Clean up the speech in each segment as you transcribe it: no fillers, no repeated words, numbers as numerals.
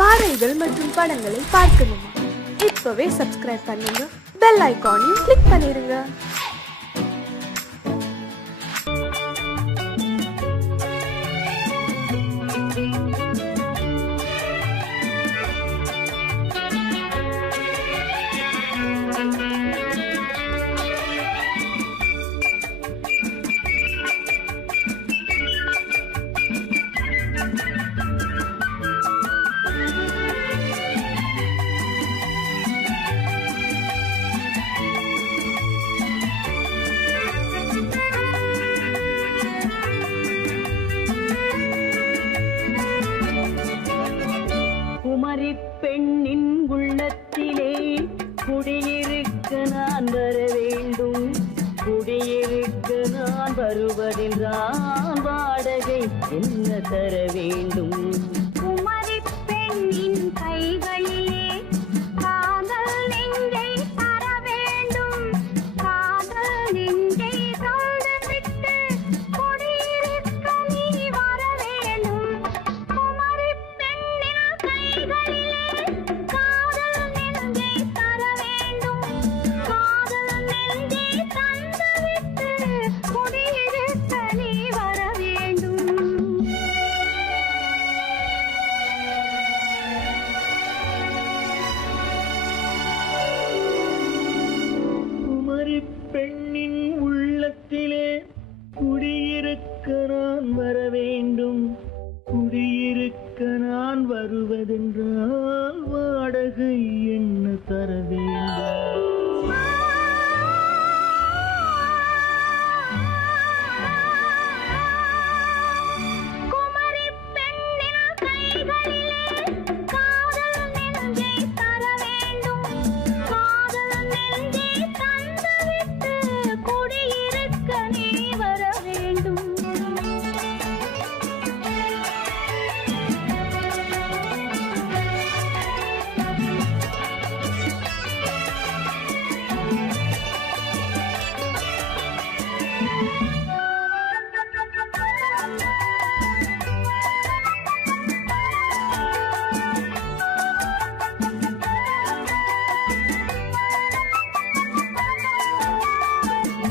பாடல்கள் மற்றும் படங்களை பார்க்கணுமா? இப்பவே சப்ஸ்கிரைப் பண்ணுங்க, பெல் ஐகானையும் கிளிக் பண்ணிருங்க. பெண்ணின் உள்ளத்திலே குடியிருக்க நான் வர வேண்டும். குடியிருக்க நான் வருவதென்றால் வாடகை என்ன தர வேண்டும்? குமரி பெண்ணின் கைகளிலே காதல் நெஞ்சை தர வேண்டும். காதல் நெஞ்சை தந்துவிட்டு குடியிருக்க நீ வர வேண்டும். குமரி பெண்ணின் கைகளிலே காதல் நெஞ்சை தர வேண்டும். காதல் நெஞ்சை தந்துவிட்டு குடியிருக்க நீ வர வேண்டும். குமரி பெண்ணின் உள்ளத்திலே குடியிருக்க நான் வர வேண்டும். குடியிருக்க நான் வருவதென்றால் வாடகை என்ன தர வேண்டும்? குமரி பெண்ணின் கைகளிலே காதல் நெஞ்சை தர வேண்டும். காதல் நெஞ்சை தந்துவிட்டு குடியிருக்க நீ வர வேண்டும்.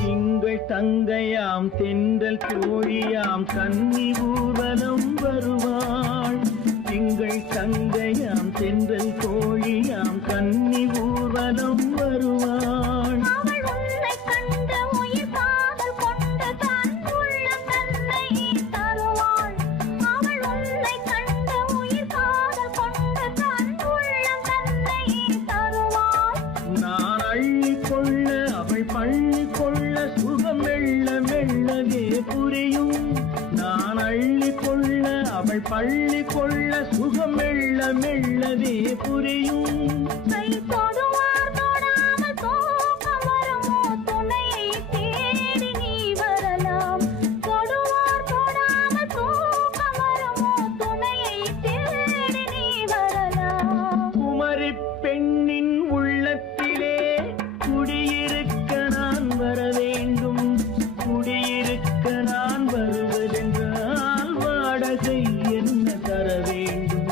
திங்கள் தங்கையாம் தென்றல் தோழியாம் கன்னி ஊர்வலம் வருவாள். திங்கள் தங்கையாம் தென்றல் தோழியாம் கன்னி ஊர்வலம் வருவாள். அவள் உன்னை கண்டு உயிர் காதல் கொண்டு தன் உள்ளம் தன்னை தருவாள். அவள் உன்னை கண்டு உயிர் காதல் கொண்டு தன் உள்ளம் தன்னை தருவாள். நான் அள்ளி கொள்ள அவள் பள்ளி கொள்ள சுகம் மெல்ல மெல்லவே புரியும். நான் அள்ளி கொள்ள அவள் பள்ளி கொள்ள சுகம் மெல்ல மெல்லவே புரியும். கை தொடுவார் தொடாமல் தூக்கம் வருமோ? துணையை தேடி நீ வரலாம். தொடுவார் தொடாமல் தூக்கம் வருமோ? துணையை தேடி நீ வரலாம். குமரி பெண்ணின் உள்ளத்திலே குடியிருக்க நான் வர வேண்டும். குடியிருக்க நான் வருவதென்றால் வாடகை என்ன தர வேண்டும்?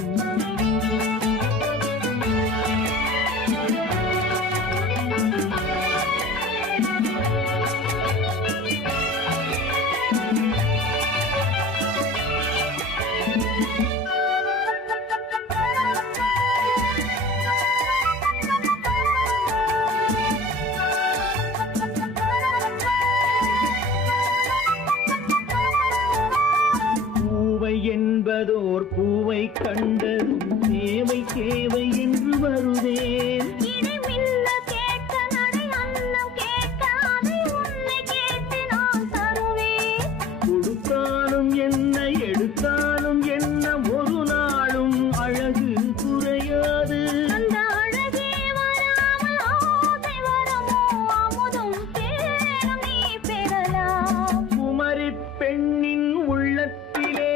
பூவை என்பதோர் பூவை கண்டதும் தேவை தேவை என்று வருவேன். இடி மின்ன கேட்க நடை அன்னம் கேட்க அதை உன்னை கேட்டு நான் தருவேன். கொடுத்தாலும் என்ன எடுத்தாலும் என்ன ஒரு நாளும் அழகு குறையாது. அந்த அழகே வராமல் ஆசை வரமோ? அமுதும் தேனும் நீ பெறலாம். குமரி பெண்ணின் உள்ளத்திலே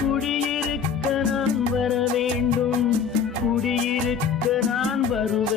குடியிருக்க நான் வர வேண்டும். குடியிருக்க நான் வருவேன்.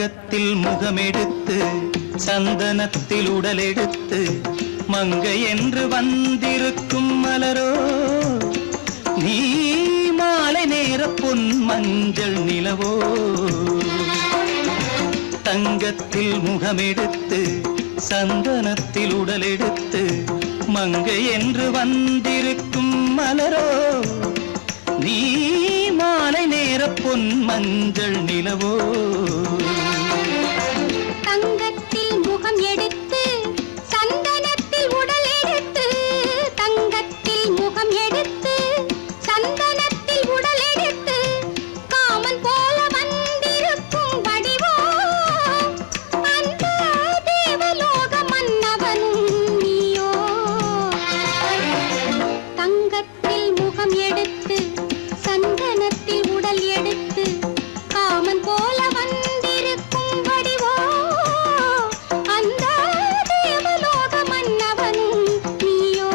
தங்கத்தில் முகமெடுத்து சந்தனத்தில் உடலெடுத்து மங்கை என்று வந்திருக்கும் மலரோ நீ மாலை நேர பொன் மஞ்சள் நிலவோ தங்கத்தில் முகமெடுத்து சந்தனத்தில் உடலெடுத்து மங்கை என்று வந்திருக்கும் மலரோ நீ மாலை நேர பொன் மஞ்சள் நிலவோ தங்கத்தில் முகம் எடுத்து சந்தனத்தில் உடல் எடுத்து தங்கத்தில் முகம் எடுத்து சந்தனத்தில் உடல் எடுத்து காமன் போல வந்திருக்கும் வடிவோ அந்த தேவலோக மன்னவனும் நீயோ தங்கத்தில் முகம் எடுத்து சந்தனத்தில் உடல் எடுத்து காமன் போல வந்திருக்கும் வடிவோ அந்த தேவலோக மன்னவனும் நீயோ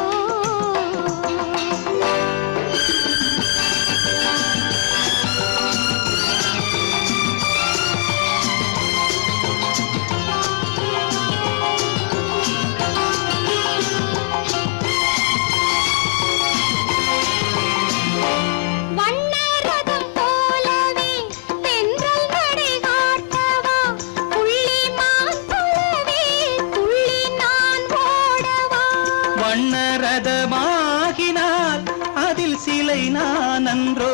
வண்ணரதம் போலவே தென்றல் நடை காட்டவா புள்ளிமான் போலவே துள்ளி நான் ஓடவா வண்ணரதமாகினால் அதில் சிலை நான் அன்றோ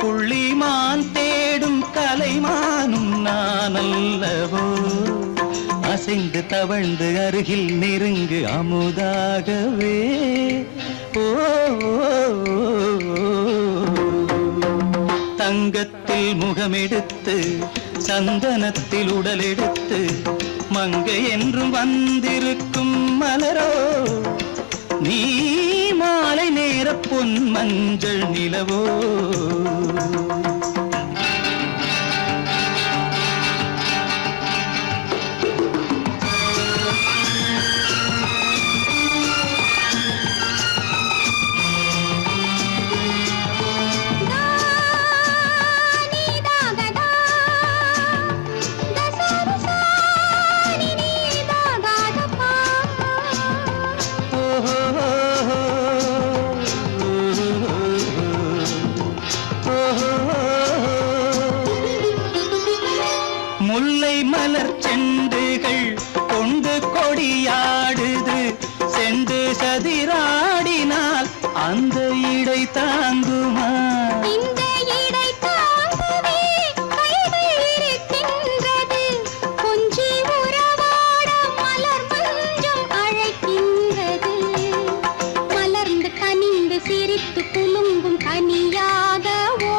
புள்ளிமான் தேடும் கலைமானும் நான் அல்லவோ அசைந்து தவழ்ந்து அருகில் நெருங்கு அமுதாகவே ஓ தங்கத்தில் முகமெடுத்து சந்தனத்தில் உடலெடுத்து மங்கை என்றும் வந்திருக்கும் மலரோ நீ மாலை நேர பொன் மஞ்சள் நிலவோ நீதாகதா தசரசா நீதாகதப்பா முல்லை மலர் செண்டுகள் கொண்டு கொடியாடுது செண்டு சதிராடினால் அந்த இடை தாங்குமா இந்த இடை தாங்கவே கைகள் இருக்கின்றது கொஞ்சி உறவாட மலர் மஞ்சம் அழைக்கின்றது மலர்ந்து கனிந்து சிரித்து குலுங்கும் கனியாகவோ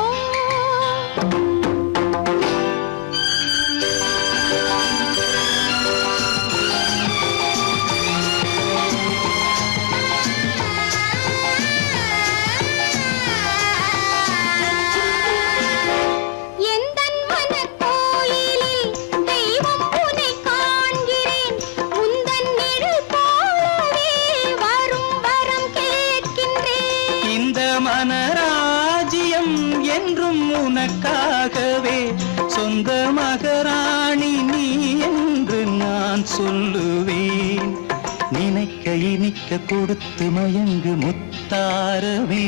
எந்தன் மனக்கோயிலில் தெய்வம் உன்னை காண்கிறேன் உந்தன் நிழல் போலவே வரும் வரம் கேட்கின்றேன் இந்த மனராஜ்யம் என்றும் உனக்காகவே சொந்த மகராணி நீ என்று நான் சொல்லுவேன் நினைக்க இனிக்க கொடுத்து மயங்கு முத்தாரவே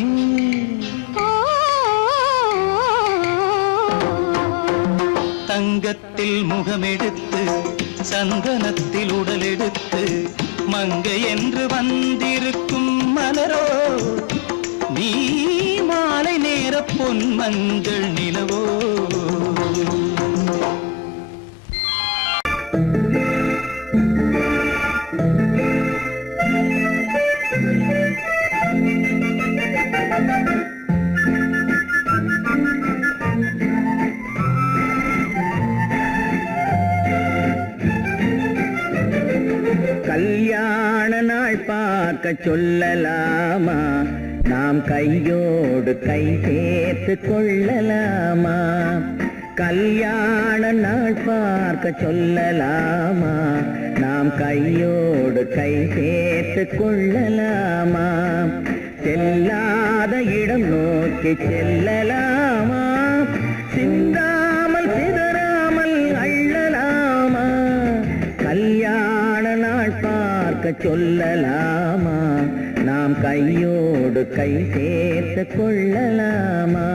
தங்கத்தில் முகமெடுத்து சந்தனத்தில் உடலெடுத்து மங்கை என்று வந்திருக்கும் மலரோ நீ மாலை நேர பொன் மஞ்சள் நிலவோ கல்யாண நாள் பார்க்க சொல்லலாமா நாம் கையோடு கை சேர்த்து கொள்ளலாமா கல்யாண நாள் பார்க்க சொல்லலாமா நாம் கையோடு கை சேர்த்து கொள்ளலாமா செல்லாத இடம் நோக்கி செல்லலாமா சிந்தாமல் சிதறாமல் அள்ளலாமா சொல்லலாமா? நாம் கையோடு கை சேர்த்து கொள்ளலாமா?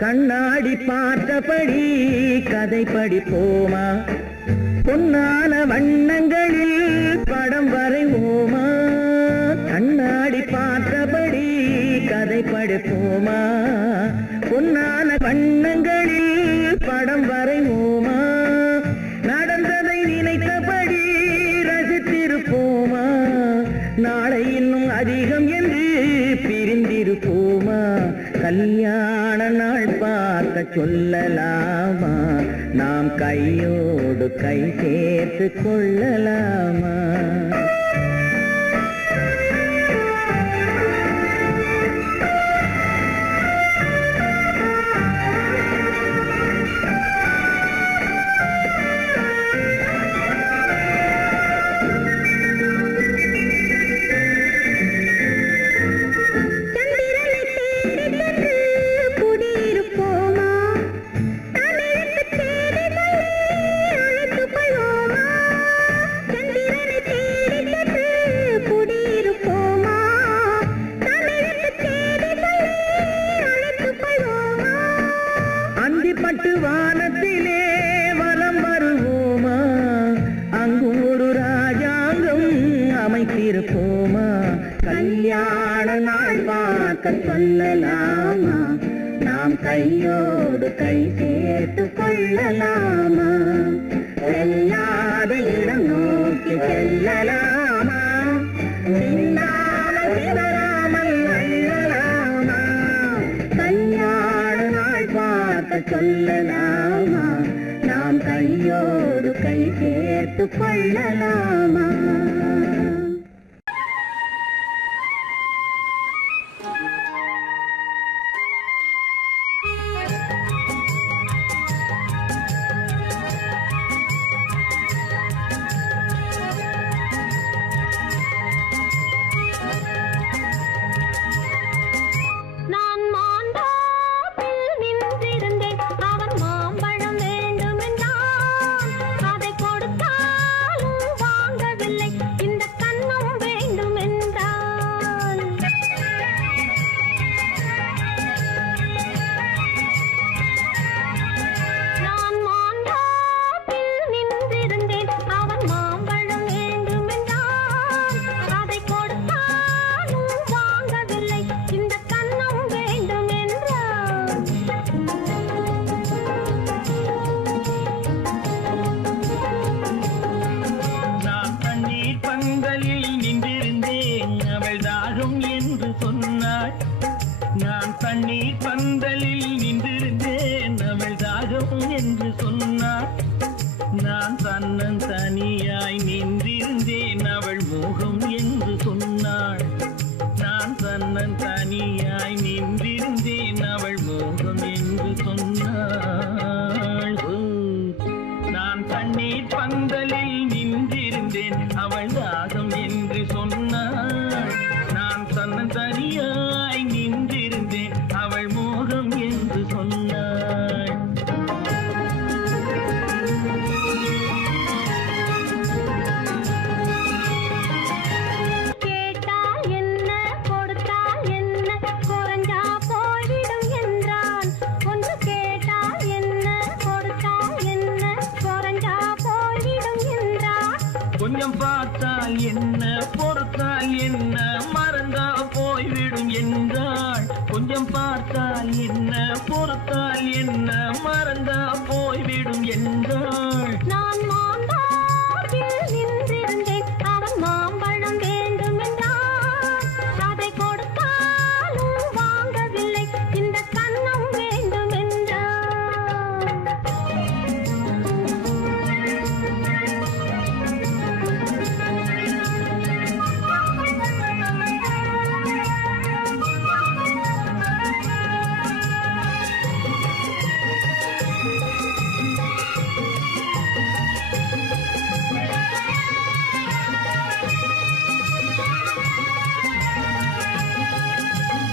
கண்ணாடி பார்த்தபடி கதை படிப்போமா? பொன்னான வண்ணங்களில் படம் வரைவோமா? கண்ணாடி பார்த்தபடி கதை படிப்போமா? பொன்னான வண்ணங்களில் படம் வரைவோமா? நடந்ததை நினைத்தபடி ரசித்திருப்போமா? நாளை இன்னும் அதிகம் என்று பிரிந்திருப்போமா? கல்யாண நாள் பார்க்க சொல்லலாமா? நாம் கையோடு கை சேர்த்து கொள்ளலாமா? பட்டு வானத்திலே வலம் வருவோமா? அங்கு ஒரு ராஜாங்கம் அமைத்திருப்போமா? கல்யாண நாள் பார்க்க சொல்லலாமா? நாம் கையோடு கை சேர்த்து கொள்ளலாமா? செல்லாத இடம் நோக்கி செல்லலாமா? சிந்தாமல் சிதறாமல் அள்ளலாமா? கல்யாண நாள் பார்க்க சொல்லலாமா? நாம் கையோடு கை சேர்த்து கொள்ளலாமா? தண்ணீர் பந்தலில் நின்றிருந்தேன் அவள் தாகம் என்று சொன்னாள். நான் தன்னன் தனியாய் நின்றிருந்தேன் அவள் மோகம் என்று சொன்னாள். நான் தன்னன் தனியாய் நின்றிருந்தேன் அவள் மோகம் என்று சொன்னாள். கொஞ்சம் பார்த்தால் என்ன பொறுத்தால் என்ன மறந்தா போய்விடும் என்றாள். கொஞ்சம் பார்த்தால் என்ன பொறுத்தால் என்ன மறந்தா போய்விடும் என்றாள். நான் மாந்தாவில் நின்றிருந்தேன் அவன் மாம்பழம் வேண்டும் என்றான். அதை கொடுத்தாலும் வாங்கவில்லை இந்த கன்னம் வேண்டும் என்றான்.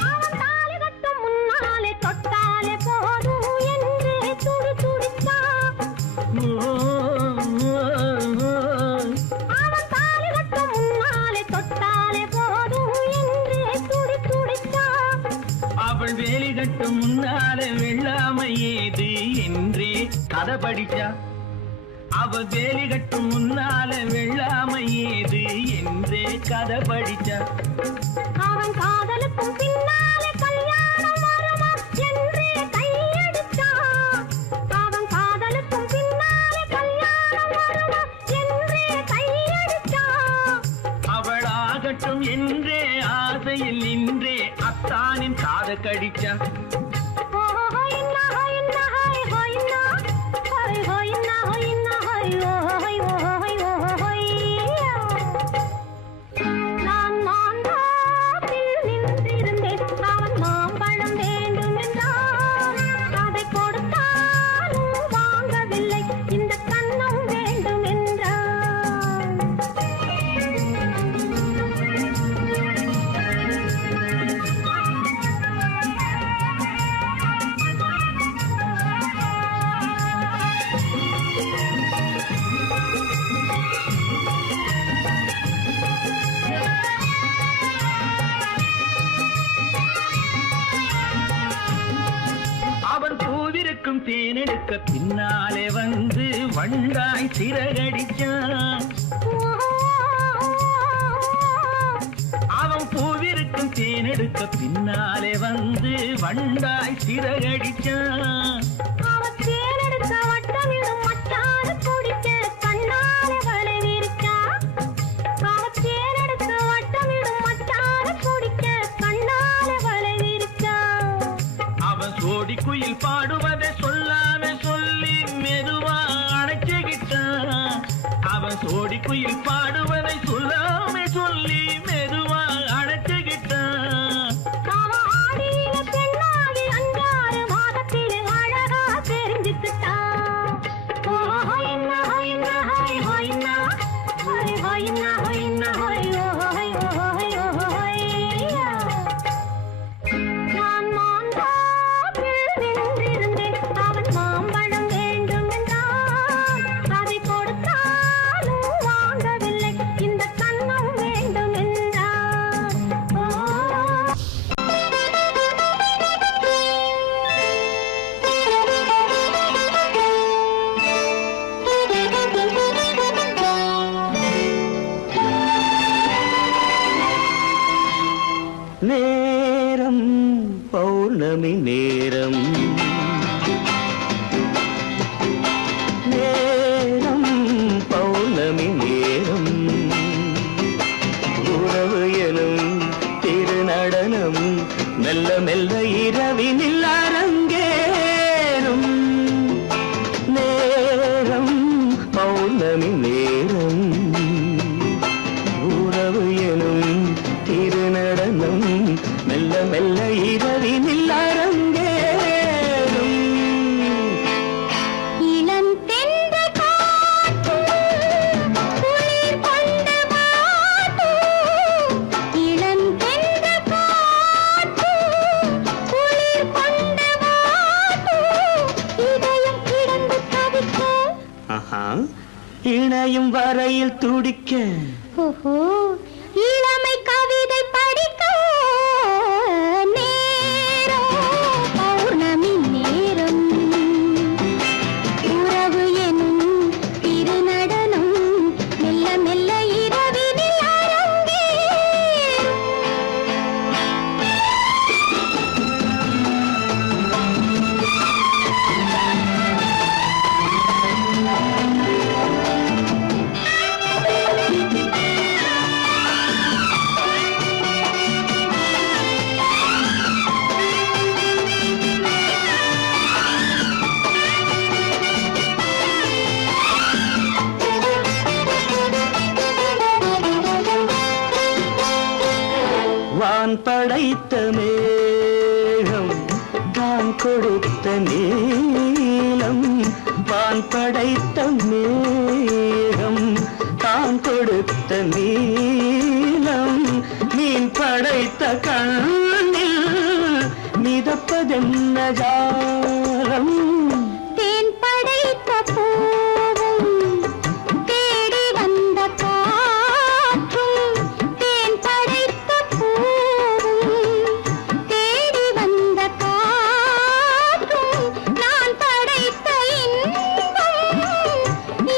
அவன் தாலி கட்டும் முன்னாலே தொட்டாலே போதும் என்றே துடி துடித்தான். அவன் தாலி கட்டும் முன்னாலே தொட்டாலே போதும் என்றே துடி துடித்தான். அவள் வேலி கட்டும் முன்னாலே வெள்ளாமை ஏது என்றே கதை படிச்சா. அவள் வேலி கட்டும் முன்னாலே வெள்ளாமை ஏது என்றே கதை படிச்சா. அவன் காதலுக்கும் பின்னாலே கல்யாணம் வருமா என்றே கையடித்தான். அவன் காதலுக்கும் பின்னாலே கல்யாணம் வருமா என்றே கையடித்தான். அவள் ஆகட்டும் என்றே ஆசையில் நின்றே அத்தானின் காத கடிச்சா. நான் மாந்தாவில் நின்றிருந்தேன் அவன் மாம்பழம் வேண்டும் என்றான். அதை கொடுத்தாலும் வாங்கவில்லை இந்த கன்னம் வேண்டும் என்றான். அவன் பூவிருக்கும் தேனெடுக்க பின்னாலே வந்து வண்டாய் சிறகடிச்சான். அவன் பூவிருக்கும் தேனெடுக்க பின்னாலே வந்து வண்டாய் சிறகடிச்சான். அவன் தேனெடுக்க வட்டமிடும் மச்சான குடிக்க கண்ணாலே வலை விரிச்சா. அவன் தேனெடுக்க வட்டமிடும் மச்சான குடிக்க கண்ணாலே வலை விரிச்சா. அவன் சோடி குயில் பாடுவதை சொல்லாம சொல்லி மெதுவா அணைச்சுக்கிட்டான். அவன் சோடி குயில் பாடுவதை சொல்லாம சொல்லி மெதுவா அணைச்சுக்கிட்டான். அவன் ஆடியில பெண்ணாகி 5-6 மாதத்திலே அழகா தெரிஞ்சுக்கிட்டான். ஹொய்னா ஹொய்னா ஹொய் ஹொய்னா ஹொய் ஹொய்னா ஹொய்னா ஹொய் ஹொய் ஹொய் ஹொய்யா. நான் மாந்தாவில் நின்றிருந்தேன் அவன் மாம்பழம் வேண்டும் என்றான். அதை கொடுத்தாலும் வாங்கவில்லை இந்த கன்னம் வேண்டும் என்றான். நேரம் பௌர்ணமி நேரம் நேரம் பௌர்ணமி நேரம் உறவு எனும் திருநடனம் மெல்ல மெல்ல இரவினில் அரங்கேறும் நேரம் பௌர்ணமி நேரம் உறவு எனும் திருநடனம் மெல்ல மெல்ல இரவினில் அரங்கேறும். இளம் தென்றல் காற்று குளிர் கொண்டு வாட்டும். இளம் தென்றல் காற்று குளிர் கொண்டு வாட்டும். இதயம் கிடந்து தவிக்க. ஆஹா, இணையும் வரையில் துடிக்க. ஓஹோ, இளமை கவிதை படிக்க நேரம் பௌர்ணமி நேரம். உறவு எனும் திருநடனம் மெல்ல மெல்ல வான் படைத்த மேகம் தான் கொடுத்த நீலம் வான் படைத்த மேகம் தான் கொடுத்த நீலம் மீன் படைத்த கண்ணில் மிதப்பதென்ன ஜாலம் தேன் படைத்த பூவும் தேடி வந்த காற்றும் தேன் படைத்த பூவும் தேடி வந்த காற்றும் நான் படைத்த இன்பம்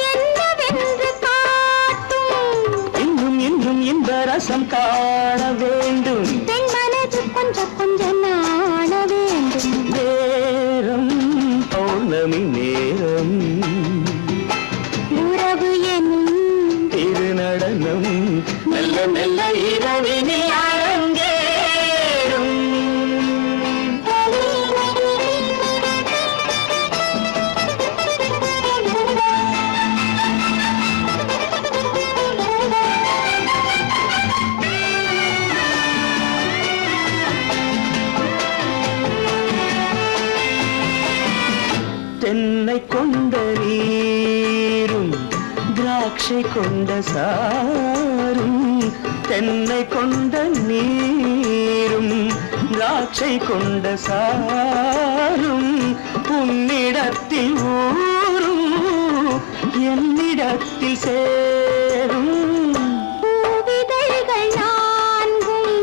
என்னவென்று காட்டும் இன்னும் இன்னும் இந்த ரசம் காண வேண்டும் பெண் மனது கொஞ்சம் கொஞ்சம் நாண வேண்டும் நேரம் பௌர்ணமி நேரம் உறவு எனும் திருநடனம் மெல்ல மெல்ல இரவினில் அரங்கேறும் தென்னை கொண்ட நீரும் திராட்சை கொண்ட சாரும் தென்னை கொண்ட நீரும் திராட்சை கொண்ட சாரும் உன்னிடத்தில் ஊரும் என்னிடத்தில் சேரும் பூவிதழ்கள் நான்கும்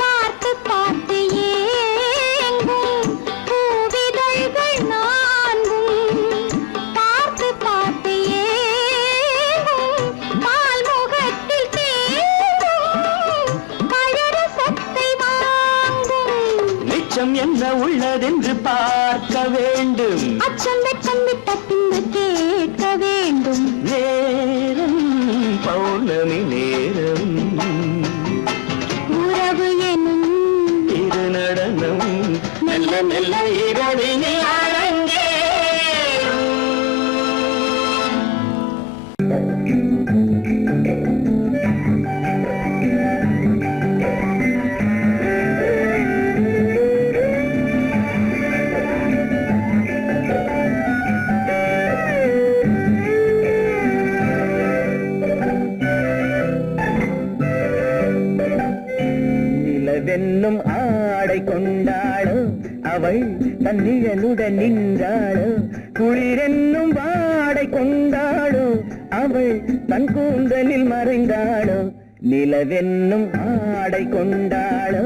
பார்த்து பார்த்து ஏங்கும் பூவிதழ்கள் நான்கும் பார்த்து பார்த்து ஏங்கும் பால் முகத்தில் தேங்கும் பழரசத்தை வாங்கும் நிச்சம் என்ன உள்ளதென்று பார்க்க வேண்டும் அச்சம் வெச்சம் விட்ட பின்பு கேட்க வேண்டும் நேரம் பௌர்ணமி நேரம் உறவு எனும் திருநடனம் மெல்ல மெல்ல இரவினில் அரங்கேறும் நிலவென்னும் ஆடை கொண்டாளோ அவள் தன் நிழலுடன் நின்றாளோ குளிரென்னும் வாடை கொண்டாளோ அவள் தன் கூந்தலில் மறைந்தாளோ நிலவென்னும் ஆடை கொண்டாளோ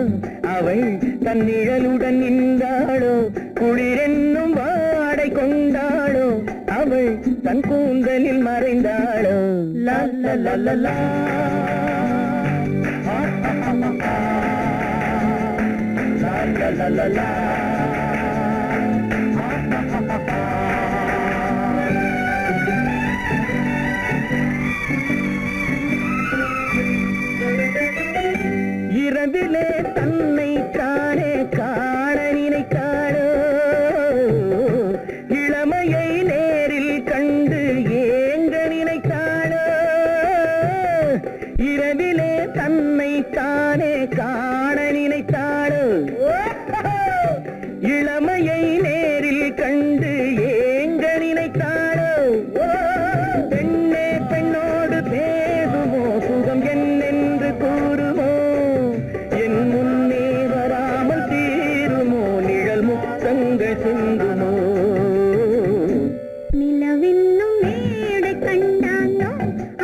அவள் தன் நிழலுடன் நின்றாளோ குளிரென்னும் வாடை கொண்டாளோ அவள் தன் கூந்தலில் மறைந்தாளோ லா லா லா லா லா la la la la இரவிலே தன்னை தானே காண நினைத்தாளோ இளமையை நேரில் கண்டு ஏங்க நினைத்தாளோ இரவிலே தன்னை தானே காண நினைத்தாளோ இளமையை நேரில் கண்டு ஏங்க நினைத்தாளோ பெண்ணே பெண்ணோடு பேசுமோ சுகம் என்னென்று கூறுமோ என் முன்னே வராமல் தீருமோ நிழல் முத்தங்கள் சிந்துமோ நிலவென்னும் மேடை கண்டானோ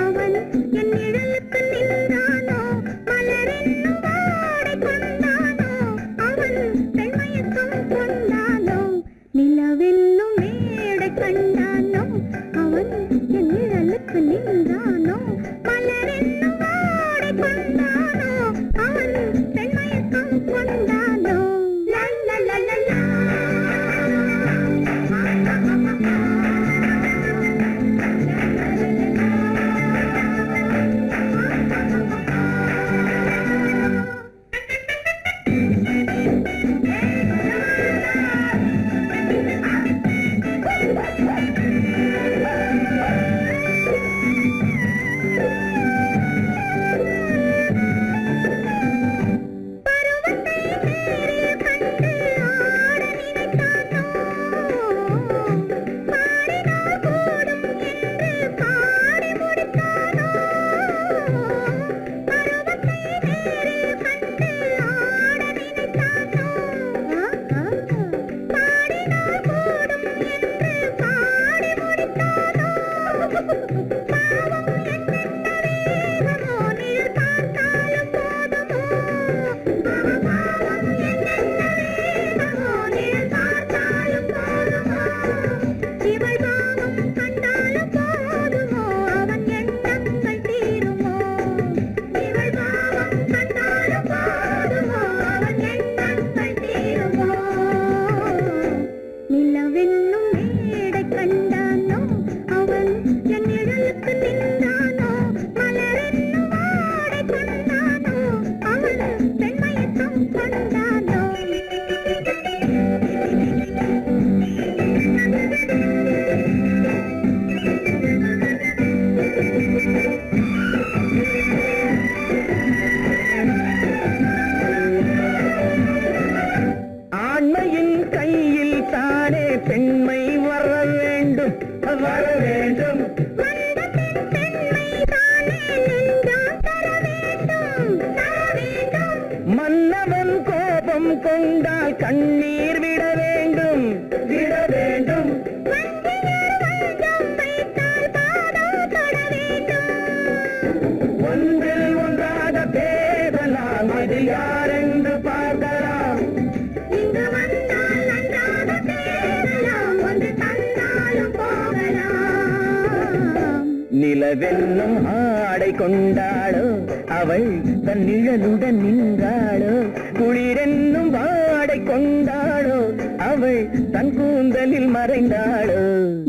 அவன் என் நிழலுக்கு நின்றானோ மலரென்னும் வாடை கொண்டானோ அவன் பெண்மயக்கம் கொண்டானோ நிலவென்னும் மேடை கண்டானோ அவன் என் நிழலுக்கு நின்றானோ மலரென்னும் வாடை கொண்டானோ அவன் பெண்மயக்கம் கொண்டானோ லா லா லா லா லா கொண்டால் கண்ணீர் விட வேண்டும் விட வேண்டும். ஒன்றில் ஒன்றாக பேசலாம், அது யாரென்று பார்க்கலாம். இங்கு வந்தால் நன்றாக பேசலாம், ஒன்று தந்தாலும் போகலாம். நிலவென்னும் ஆடை கொண்டாளோ அவள் தன் நிழலுடன் நின்றாளோ, குளிரென்னும் வாடை கொண்டாளோ அவள் தன் கூந்தலில் மறைந்தாளோ.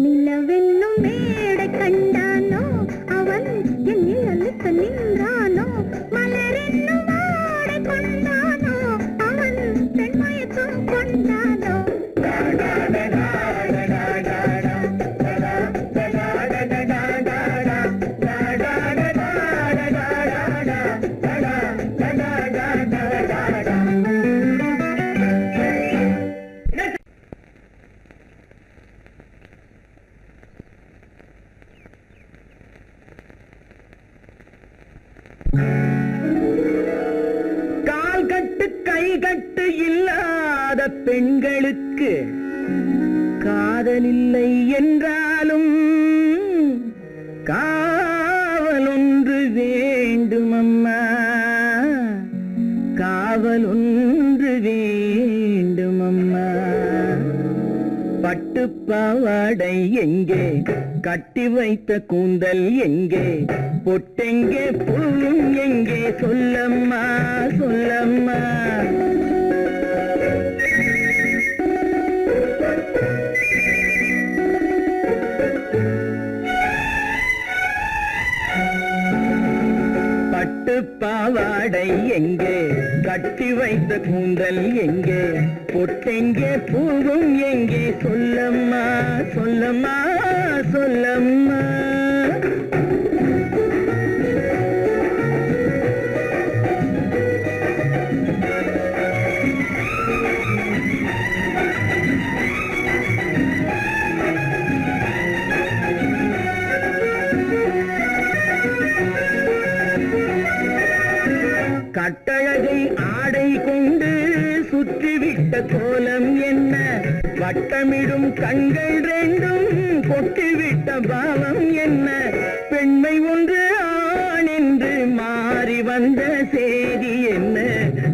நிலவென்னும் மேடை கண்டானோ அவன் என் நிழலுக்கு நின்றானோ, மலரென்னும் வாடை கொண்டானோ அவன் பெண்மயக்கம் கொண்டானோ. கால் கட்டு கை கட்டு இல்லாத பெண்களுக்கு காதலில்லை என்றாலும் காவல் ஒன்று வேண்டும் அம்மா, காவல் ஒன்று வேண்டும் அம்மா. பட்டு பாவாடை எங்கே, கட்டி வைத்த கூந்தல் எங்கே, பொட்டெங்கே பூவும் எங்கே, சொல்லம்மா சொல்லம்மா. பட்டு பாவாடை எங்கே, கட்டி வைத்த கூந்தல் எங்கே, பொட்டெங்கே பூவும் எங்கே, சொல்லம்மா சொல்லம்மா சொல்லம்மா. கட்டழகை ஆடை கொண்டு சுற்றிவிட்ட கோலம் என்ன, வட்டமிடும் கண்கள் ரெண்டும் கொட்டிவிட்ட பாவம் என்ன, பெண்மை ஒன்று ஆண் என்று மாறி வந்த செய்தி என்ன.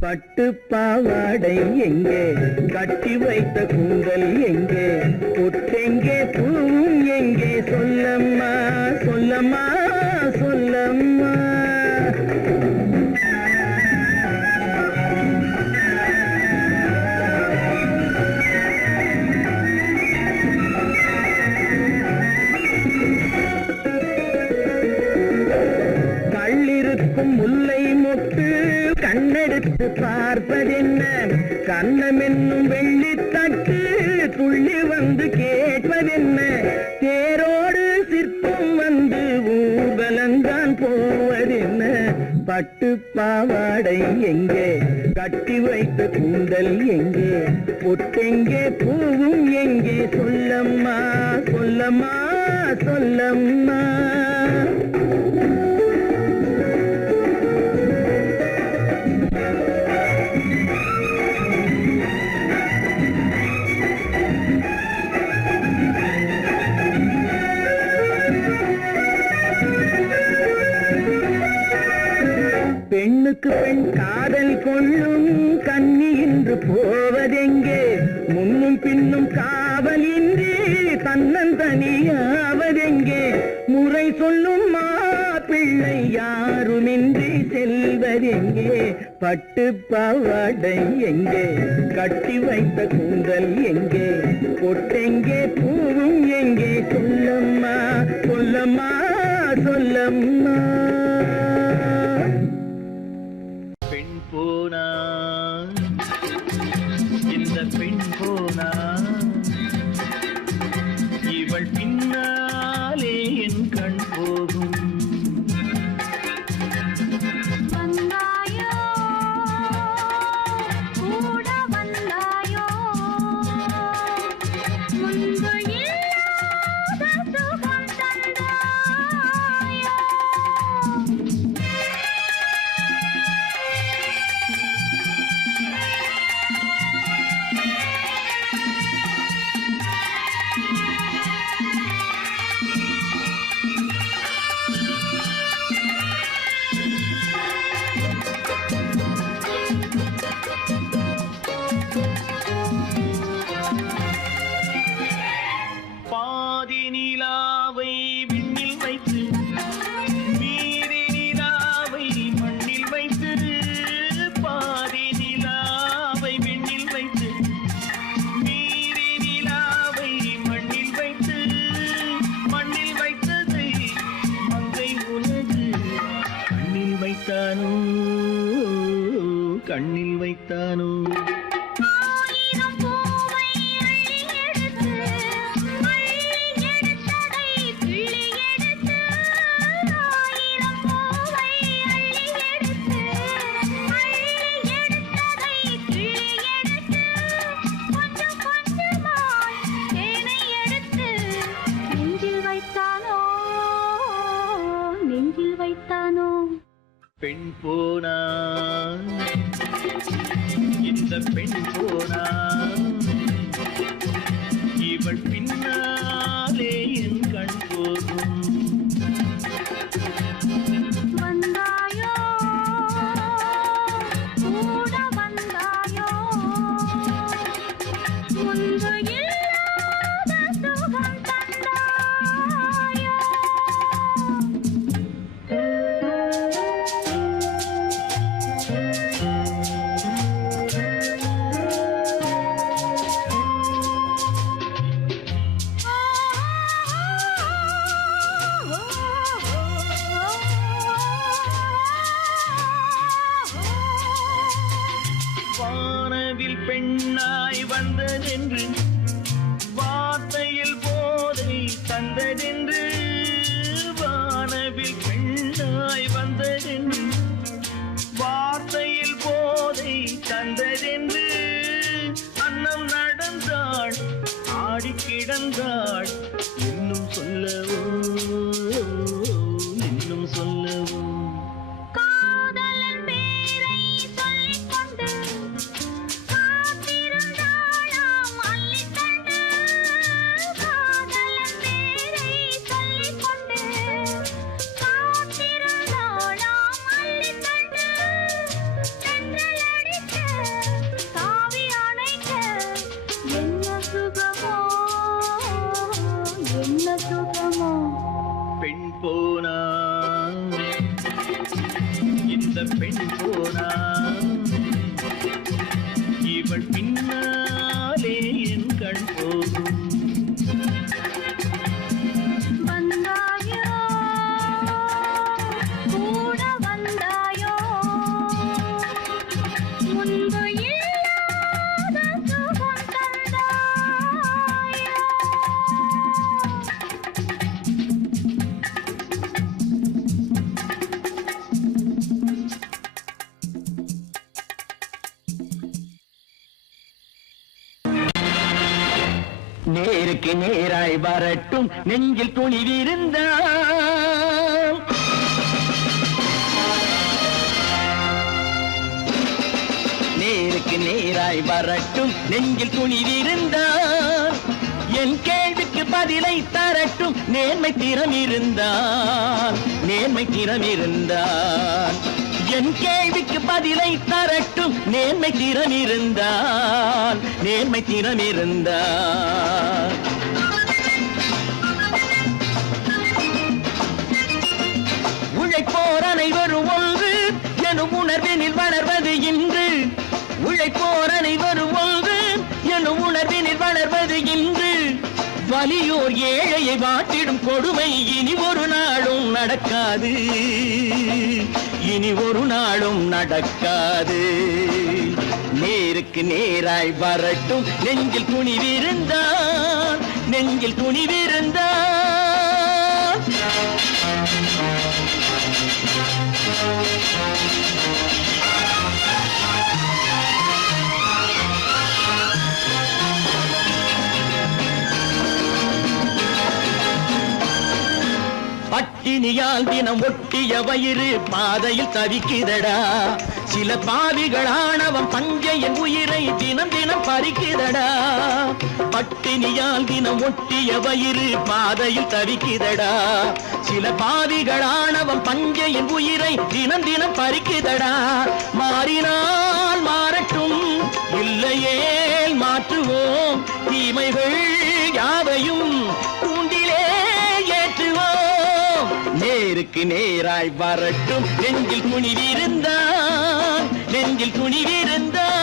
பட்டு பாவாடை எங்கே, கட்டி வைத்த கூந்தல் எங்கே, பொட்டெங்கே பூவும் எங்கே, சொல்லம்மா சொல்லம்மா சொல்லம்மா. முல்லை மொட்டு கண்ணெடுத்து பார்ப்பதென்ன, கண்ணம் என்னும் வெள்ளித்தட்டு துள்ளி வந்து கேட்பதென்ன, தேரோடு சிற்பம் வந்து ஊர்வலந்தான் போவதென்ன. பட்டு பாவாடை எங்கே, கட்டி வைத்த கூந்தல் எங்கே, பொட்டெங்கே பூவும் எங்கே, சொல்லம்மா சொல்லம்மா சொல்லம்மா. பெண்ணுக்கு பெண் காதல் கொள்ளும் கன்னி என்று போவதெங்கே, முன்னும் பின்னும் காவலின்றி தன்னந்தனியாவதெங்கே, முறை சொல்லும் மாப்பிள்ளை யாருமின்றி செல்வதெங்கே. பட்டு பாவாடை எங்கே, கட்டி வைத்த கூந்தல் எங்கே, பொட்டெங்கே பூவும் எங்கே, சொல்லம்மா சொல்லம்மா சொல்லம்மா. பெண் போனா இந்த பெண் போனா, இவள் பின்னாலே என் கண் போகும். வந்தாயோ கூட வந்தாயோ, முன்பு இல்லாத சுகம் தந்தாயோ. வைத்தானோ கண்ணில் வைத்தானோ ஆயிரம் பூவை அள்ளி எடுத்து அள்ளி எடுத்ததை கிள்ளி எடுத்து ஆயிரம் பூவை அள்ளி எடுத்து அள்ளி எடுத்ததை கிள்ளி எடுத்து கொஞ்சம் கொஞ்சமாய் தேனை எடுத்து நெஞ்சில் வைத்தானோ நெஞ்சில் வைத்தானோ பெண் போனா இந்த பெண் போனா இவள் பின்னாலே என் கண் போகும் வந்தாயோ கூட வந்தாயோ முன்பு இல்லாத சுகம் தந்தாயோ வானவில் பெண்ணாய் வந்ததென்று வார்த்தையில் போதை தந்ததென்று வானவில் பெண்ணாய் வந்ததென்று வார்த்தையில் போதை தந்ததென்று அன்னம் நடந்தாள் ஆடி கிடந்தாள் இன்னும் சொல்லவோ இன்னும் சொல்லவோ காதலன் பேரை சொல்லிக் கொண்டு காத்திருந்தாளாம் அள்ளிக்கண்டு காதலன் பேரை சொல்லிக் கொண்டு காத்திருந்தாளாம் அள்ளிக்கண்டு தென்றல் அடிக்க தாவி அணைக்க என்ன சுகமோ என்ன சுகமோ பெண் போனா இந்த பெண் போனா இவள் பின்னாலே என் கண் போகும் வந்தாயோ கூட வந்தாயோ முன்பு இல்லாத சுகம் தந்தாயோ நேருக்கு நேராய் வரட்டும் நெஞ்சில் துணிவிருந்தால் நேருக்கு நேராய் வரட்டும் நெஞ்சில் துணிவிருந்தால் என் கேள்விக்கு பதிலை தரட்டும் நேர்மை திறம் இருந்தால் நேர்மை திறம் இருந்தால் என் கேள்விக்கு பதிலை தரட்டும் நேர்மை திறம் இருந்தால் நேர்மை திறம் இருந்தால் உழைப்போர் அனைவரும் ஒன்று எனும் உணர்வினில் வளர்வது இன்று உழைப்போர் அனைவரும் ஒன்று எனும் உணர்வினில் வளர்வது இன்று வலியோர் ஏழையை வாட்டிடும் கொடுமை இனி ஒரு நாளும் நடக்காது இனி ஒரு நாளும் நடக்காது நேருக்கு நேராய் வரட்டும் நெஞ்சில் துணிவிருந்தால் நெஞ்சில் துணிவிருந்தால் பட்டினியால் தினம் ஒட்டிய வயிறு பாதையில் தவிக்குதடா சில பாவிகளானவன் பஞ்சையின் உயிரை தினம் தினம் பறிக்குதடா பட்டினியால் தினம் ஒட்டிய வயிறு பாதையில் தவிக்குதடா சில பாவிகளானவன் பஞ்சையின் உயிரை தினம் தினம் பறிக்குதடா மாறினால் மாறட்டும் இல்லையே மாற்றுவோம் தீமைகள் யாவையும் கூண்டிலே ஏற்றுவோம் நேருக்கு நேராய் வரட்டும் நெஞ்சில் துணிவிருந்தால் நெஞ்சில் துணிவிருந்தால்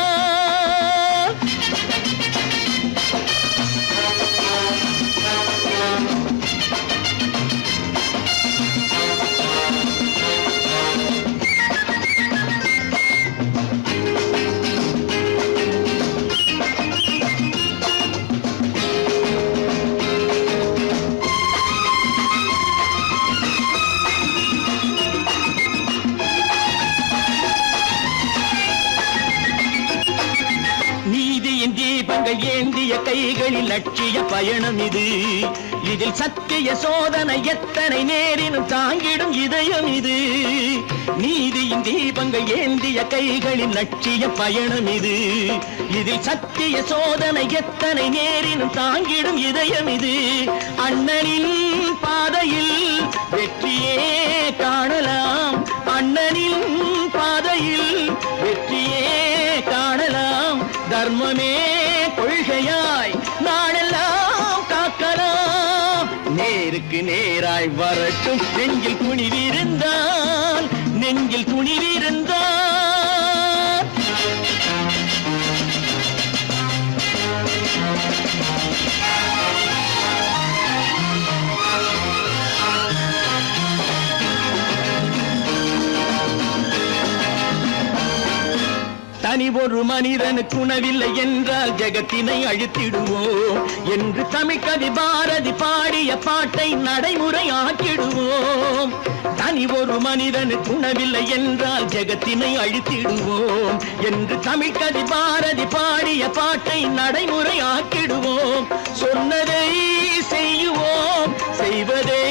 தீபங்கள் ஏந்திய கைகளில் லட்சிய பயணம் இது. இதில் சத்திய சோதனை எத்தனை நேரினும் தாங்கிடும் இதயம் இது. நீதியின் தீபங்கள் ஏந்திய கைகளில் லட்சிய பயணம் இது. இதில் சத்திய சோதனை எத்தனை நேரினும் தாங்கிடும் இதயம் இது. அண்ணனின் பாதையில் வெற்றியே காணலாம். அண்ணனின் பாதையில் வெற்றியே காணலாம். தர்மமே கொள்கையாய் நாடெல்லாம் காக்கலாம். நேருக்கு நேராய் வரட்டும் நெஞ்சில் துணிவிருந்தால், நெஞ்சில் துணிவிருந்தால். தனி ஒரு மனிதனுக்கு உணவில்லை என்றால் ஜெகத்தினை அழித்திடுவோம் என்று தமிழ்கவி பாரதி பாடிய பாட்டை நடைமுறையாக்கிடுவோம். தனி ஒரு மனிதனுக்கு உணவில்லை என்றால் ஜெகத்தினை அழித்திடுவோம் என்று தமிழ்கவி பாரதி பாடிய பாட்டை நடைமுறையாக்கிடுவோம். சொன்னதை செய்யுவோம், செய்வதை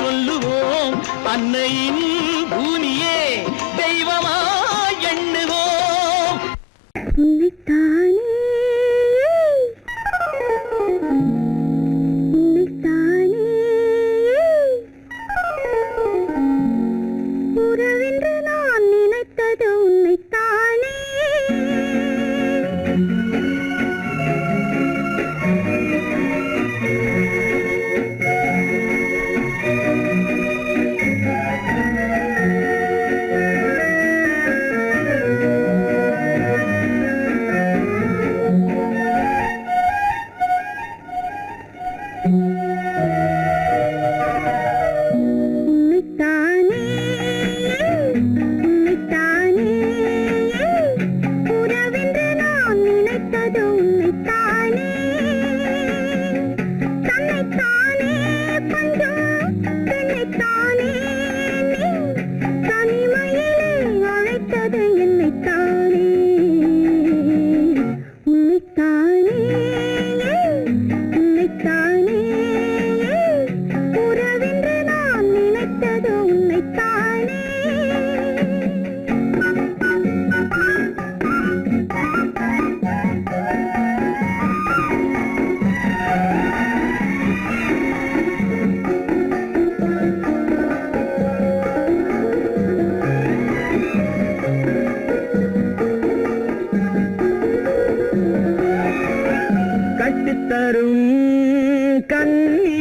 சொல்லுவோம். அன்னையின் பூமியே தெய்வமா எண்ணுவோம். உன்னைத்தானே உன்னைத்தானே உறவென்று நான் நினைத்தது உன்னைத்தானே.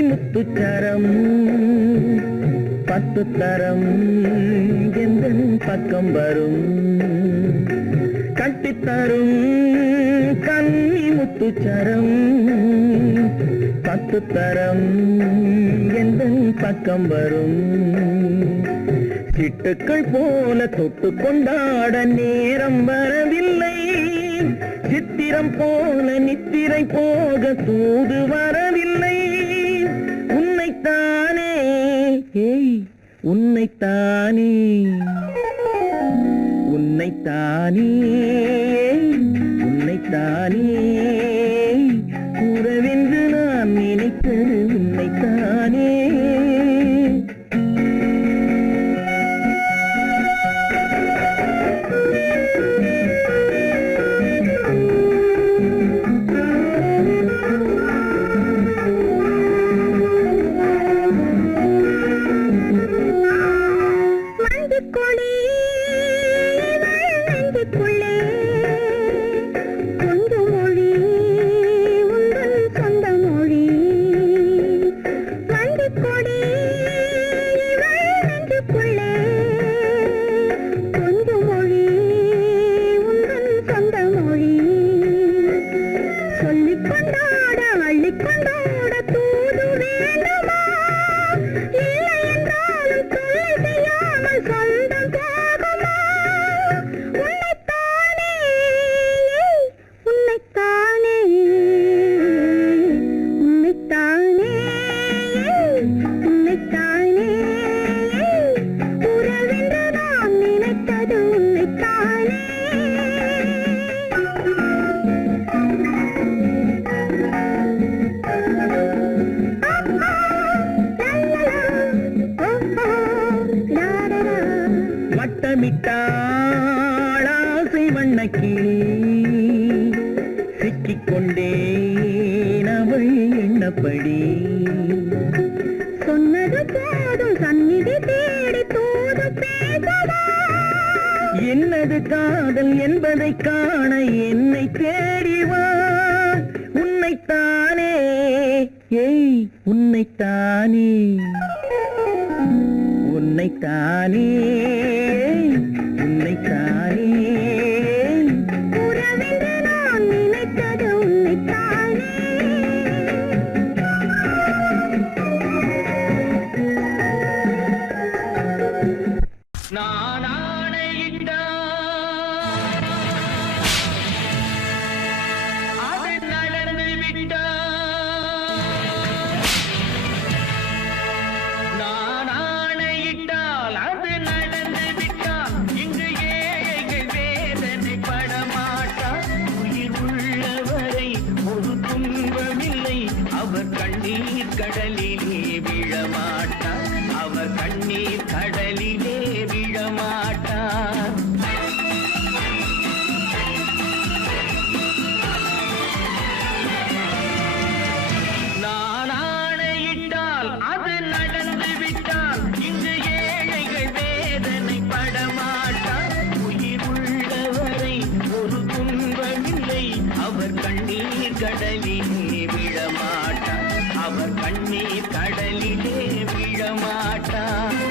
முத்துச்சரம் பத்து தரம் எந்தன் பக்கம் வரும். கட்டித்தரும் கன்னி முத்துச்சரம் பத்து தரம் எந்தன் பக்கம் வரும். சிட்டுக்கள் போல தொட்டு கொண்டாட நேரம் வரவில்லை. சித்திரம் போல நித்திரை போக தூது வரவில்லை. உன்னைத்தானே ஏய் உன்னைத்தானே உன்னைத்தானே உன்னைத்தானே கூறவென்று நான் நினைத்தது உன்னைத்தானே. மஞ்சள் கொடி நெஞ்சுக்குள்ளே கணக்கிலே சிக்கிக்கொண்டேன் அவள் எண்ணப்படி. சொன்னது போதும் சந்நிதி தேடி தூது பேசவா? என்னது காதல் என்பதை காண என்னை தேடிவா. உன்னைத்தானே ஏய் உன்னைத்தானே உன்னைத்தானே உன்னைத்தானே உறவென்று நான் நினைத்தது உன்னைத்தானே. நான் ஆணையிட்டால் அது நடந்து விட்டால். நான் ஆணையிட்டால் அது நடந்து விட்டால். இங்கு ஏழைகள் வேதனை படமாட்டார். உயிர் உள்ளவரை ஒரு துன்பமில்லை. அவர் கண்ணீர் கடலிலே விழமாட்டார். அவர் கண்ணீர் கடலிலே விழமாட்டார். நான் ஆணையிட்டால் அது நடந்து விட்டால். இங்கு ஏழைகள் வேதனை படமாட்டார். உயிர் உள்ளவரை ஒரு துன்பமில்லை. அவர் கண்ணீர் கடலிலே விழமாட்டார். அவர் கண்ணீர் கடலிலே விழமாட்டார்.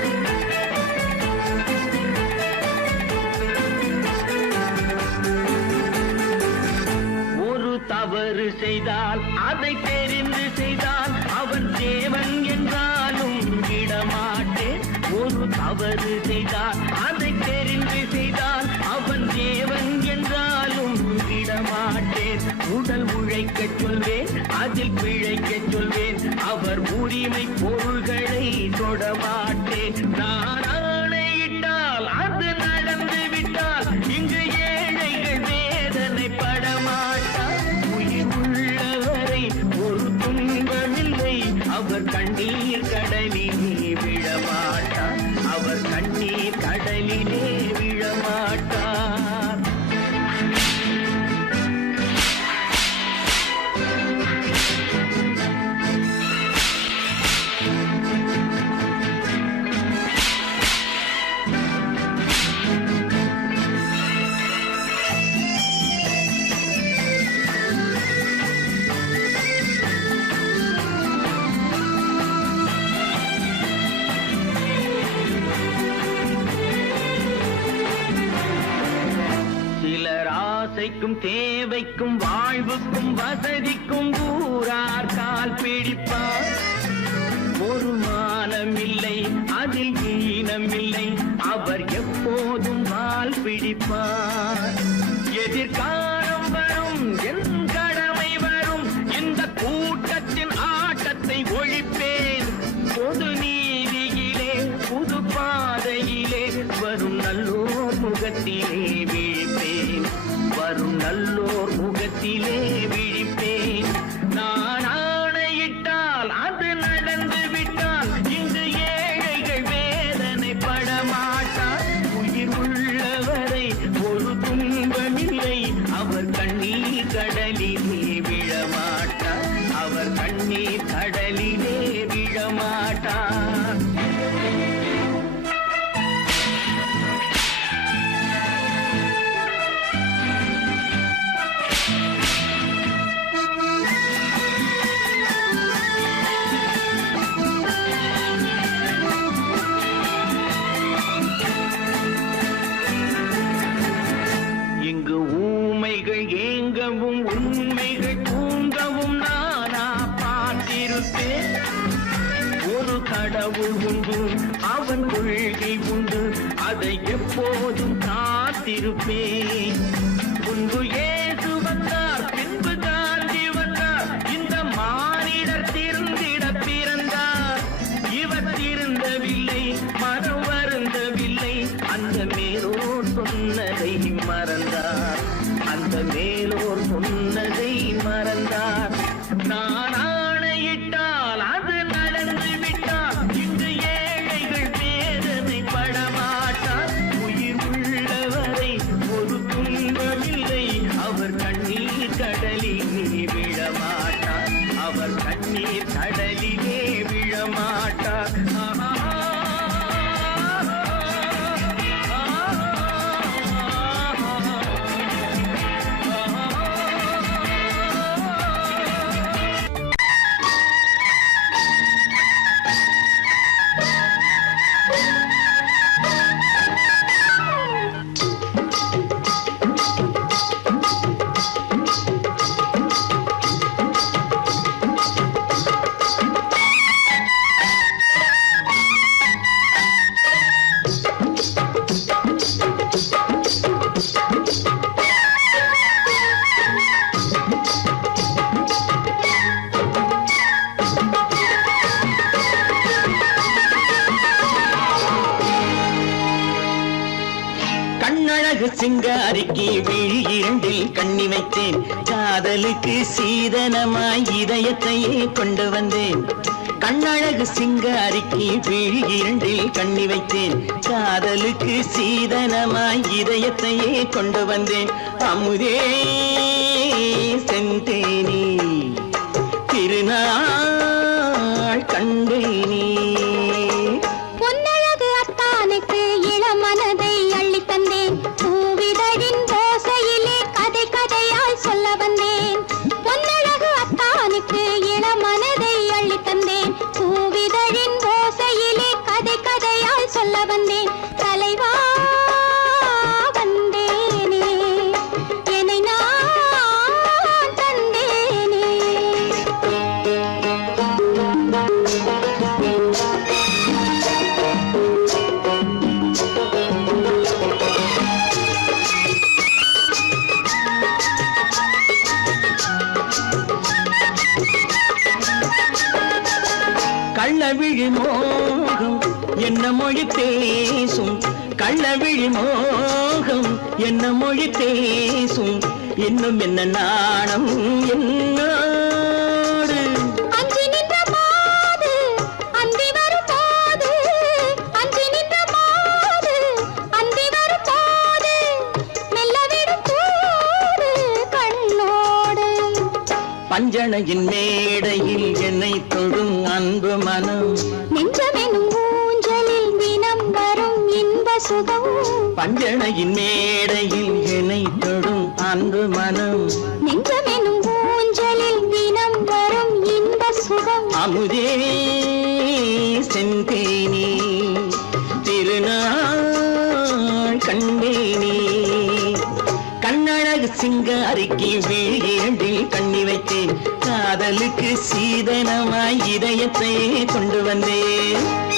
ஒரு தவறு செய்தால் அதை தெரிந்து செய்தால் அவன் தேவன் என்றாலும் விடமாட்டேன். ஒரு தவறு செய்தால் அதை தெரிந்து செய்தால் அவன் தேவன் என்றாலும் விடமாட்டேன். உடல் உழைக்கச் சொல்வேன், அதில் பிழைக்கச் சொல்வேன். அவர் உரிமை பொருள்களை தொடமாட்டேன். நான் ஆணையிட்டால் அது நடந்து விட்டால். இங்கு ஏழைகள் வேதனை படமாட்டார். உயிர் உள்ளவரை ஒரு துன்பமில்லை. அவர் கண்ணீர் கடலிலே விழமாட்டார். அவர் கண்ணீர் கடலிலே விழமாட்டார். சிலர் ஆசைக்கும் தேவைக்கும் வாழ்வுக்கும் வசதிக்கும் ஊரார் கால் பிடிப்பார். ஒரு மானமில்லை, அதில் ஈனமில்லை. அவர் எப்போதும் வால் பிடிப்பார். எதிர்காலம் வரும், என் கடமை வரும். இந்த கூட்டத்தின் ஆட்டத்தை ஒழிப்பேன். பொது நீதியிலே புது பாதையிலே வரும் நல்லோர் முகத்திலே விழிப்பேன். வரும் நல்லோர் முகத்திலே விழிப்பேன். நான் ஆணையிட்டால் அது நடந்து விட்டால். இங்கு ஏழைகள் வேதனை படமாட்டார். உயிர் உள்ளவரை ஒரு துன்பமில்லை. அவர் கண்ணீர் கடலிலே விழமாட்டார். அவர் கண்ணீர் கடலிலே விழமாட்டார். இங்கு ஊமைகள் ஏங்கவும் உண்மைகள் தூங்கவும் நானா பார்த்திருப்பேன். ஒரு கடவுள் உண்டு, அவன் கொள்கை உண்டு. அதை எப்போதும் காத்திருப்பேன். முன்பு இயேசு வந்தார், பின்பு காந்தி வந்தார். இந்த மானிடர் திருந்திட பிறந்தார். இவர் திருந்தவில்லை, மனம் வருந்தவில்லை. அந்த மேலோர் சொன்னதை மறந்தார். அந்த மேலோர் சொன்னதை மறந்தார். நான் ஆணையிட்டால் அது நடந்து விட்டால். இங்கு ஏழைகள் வேதனை படமாட்டார். உயிர் உள்ளவரை ஒரு துன்பமில்லை. கண்ணீர் கடலிலே விழமாட்டார். கண்ணழகு சிங்காரிக்கு விழி இரண்டில் கண்ணி வைத்தேன். காதலுக்கு சீதனமாய் இதயத்தையே கொண்டு வந்தேன். கண்ணழகு சிங்காரிக்கு விழி இரண்டில் கண்ணி வைத்தேன். காதலுக்கு சீதனமாய் இதயத்தையே கொண்டு வந்தேன். அமுதே செந்தேனே திருநாள் கண்டேனே. பொன்னழகு அத்தானுக்கு இளமனதை அள்ளித் தந்தேன். பூவிதழின் ஓசையிலே கதை கதையாய் சொல்ல வந்தேன். பொன்னழகு அத்தானுக்கு இளமனதை அள்ளித் தந்தேன். பூவிதழின் ஓசையிலே கதை கதையாய் சொல்ல வந்தேன். தலைவா வந்தேனே என்னை நான் தந்தேனே. கள்ளவிழி மோகம் என்ன மொழி பேசும். கள்ளவிழி மோகம் என்ன மொழி பேசும். இன்னும் என்ன நாணம் என்னோடு. அஞ்சி நின்ற மாது அந்தி வரும் போது, அஞ்சி நின்ற மாது அந்தி வரும் போது, மெல்ல விடும் போது கண்ணோடு. பஞ்சணையின் மேடையில் என்னை தொடும் அன்பு மனம். நெஞ்சமெனும் ஊஞ்சலில் தினம் வரும் இன்ப சுகம். பஞ்சணையின் மேடையில் என்னை தொடும் அன்பு மனம். நெஞ்சமெனும் ஊஞ்சலில் தினம் வரும் இன்ப சுகம். அமுதே செந்தேனே திருநாள் கண்டேனே. கண்ணழகு சிங்காரிக்கு விழி இரண்டில் கண்ணி வைத்தேன். காதலுக்கு சீதனமாய் இதயத்தை கொண்டு வந்தேன்.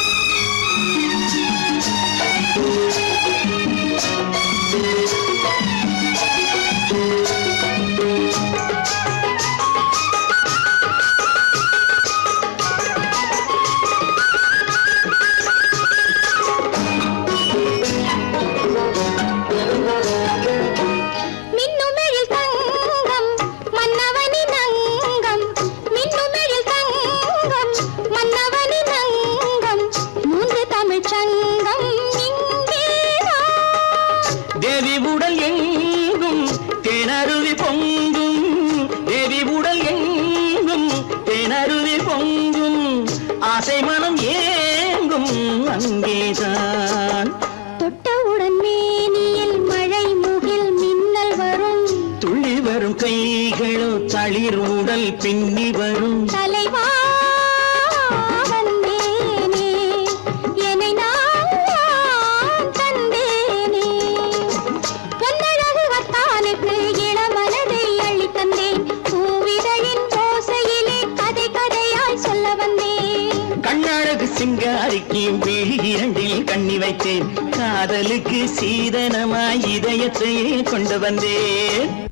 மின்னுமெழில் தங்கம் மன்னவனின் அங்கம். மின்னுமெழில் தங்கம் மன்னவனின் அங்கம். மூன்று தமிழ்ச் சங்கம் இங்கேதான். தேவி உடல் எங்கும் தேனருவி பொங்கும். தேவி உடல் எங்கும் தேனருவி பொங்கும். ஆசை மனம் ஏங்கும் அங்கேதான். தொட்டவுடன் மேனியில் மழை முகில் மின்னல் வரும். துள்ளி வரும் கைகளோ தளிர் உடல் பின்னி வரும். தலைவா வந்தேனே என்னை நான் தந்தேனே. பொன்னழகு அத்தானுக்கு இளமனதை அள்ளித் தந்தேன். பூவிதழின் ஓசையிலே கதை கதையாய் சொல்ல வந்தேன். கண்ணழகு சிங்காரிக்கு விழி இரண்டில் கண்ணி வைத்தேன். காதலுக்கு சீதனமாய் இதயத்தையே கொண்டு வந்தேன்.